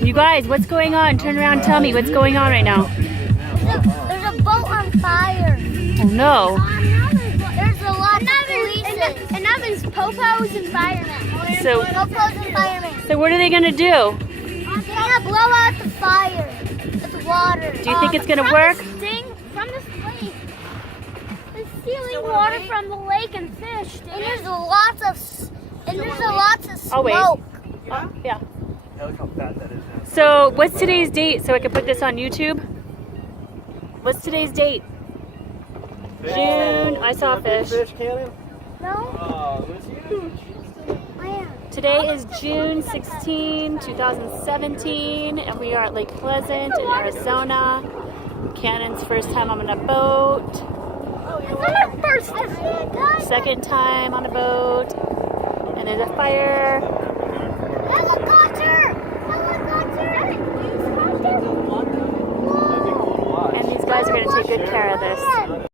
You guys, what's going on? Turn around and tell me what's going on right now. There's a boat on fire. Oh no. There's a lot of police. And now there's popos and firemen. So, Popos and firemen. so what are they gonna do? They're gonna blow out the fire with water. Do you think it's gonna work? From this lake. It's stealing water from the lake and fish. And there's lots of smoke. Oh wait. Yeah. Look how fat that is now. So what's today's date so I can put this on YouTube? What's today's date? June. I saw a fish. Fish cannon? No? Oh, it was huge. Where? Today is June 16, 2017, and we are at Lake Pleasant in Arizona. Cannon's first time on a boat. Second time on a boat. And there's a fire. Helicopter! And these guys are going to take good care of this.